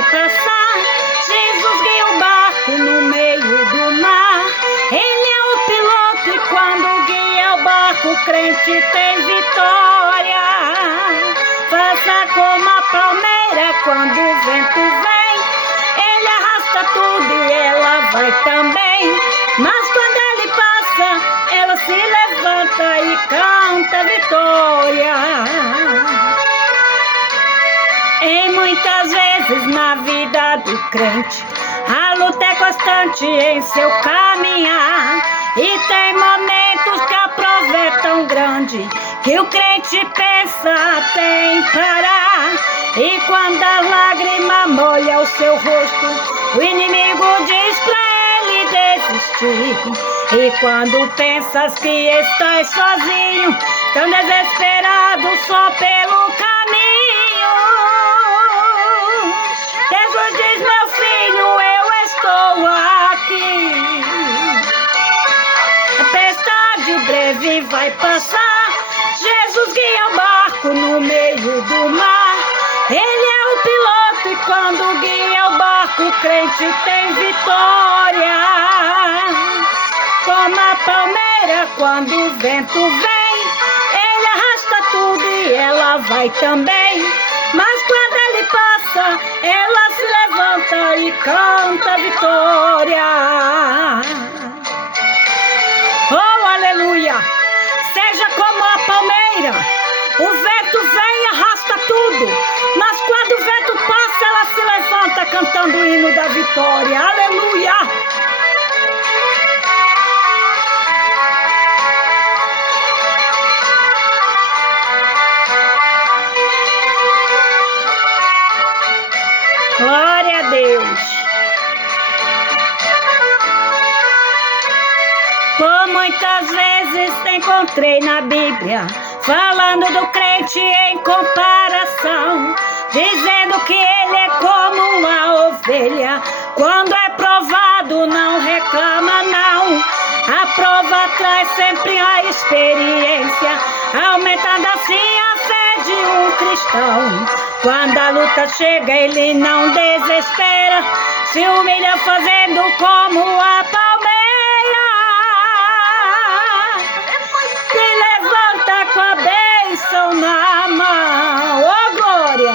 vai passar. Jesus guia o barco no meio do mar. Ele é o piloto e quando guia o barco, o crente tem vitória. Faça como a palmeira quando o vento vem. Ele arrasta tudo e ela vai também. Mas quando ele passa, ela se levanta e canta vitória. E muitas vezes na vida do crente, a luta é constante em seu caminhar. E tem momentos que a prova é tão grande que o crente pensa até em parar. E quando a lágrima molha o seu rosto, o inimigo diz pra ele desistir. E quando pensas que estás sozinho, tão desesperado só pelo caminho, Jesus diz: meu filho, eu estou aqui. A tempestade breve vai passar. Jesus guia o barco no meio do mar. Ele é o piloto e quando guia o barco, o crente tem vitória. Como a palmeira quando o vento vem, ele arrasta tudo e ela vai também. Mas quando ele passa, ela se levanta e canta vitória. Oh, aleluia! Seja como a palmeira, o vento vem e arrasta tudo, mas quando o vento passa, ela se levanta cantando o hino da vitória. Aleluia! Glória a Deus. Por muitas vezes encontrei na Bíblia falando do crente em comparação, dizendo que ele é como uma ovelha. Quando é provado não reclama não. A prova traz sempre a experiência, aumentando assim a fé de um cristão. Quando a luta chega ele não desespera, se humilha fazendo como a palmeira. Se levanta com a bênção na mão. Oh glória!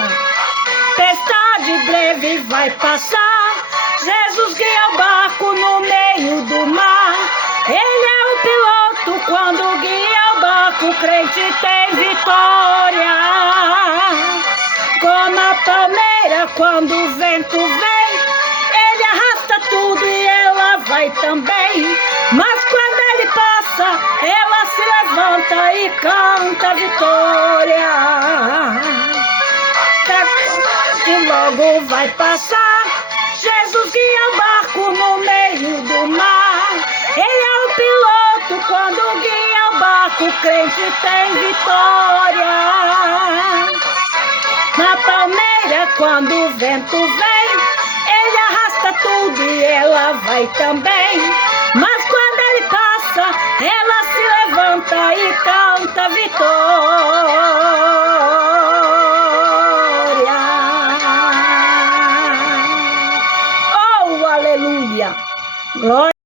Tempestade breve vai passar. Jesus guia o barco no meio do mar. Ele é o piloto quando guia o barco, o crente tem vitória. Como a palmeira quando o vento vem, ele arrasta tudo e ela vai também. Mas quando ele passa, ela se levanta e canta vitória. E logo vai passar. Jesus guia o barco no meio do mar. Ele é o piloto quando guia o barco, o crente tem vitória. Na palmeira quando o vento vem, ele arrasta tudo e ela vai também. Mas quando ele passa, ela se levanta e canta vitória.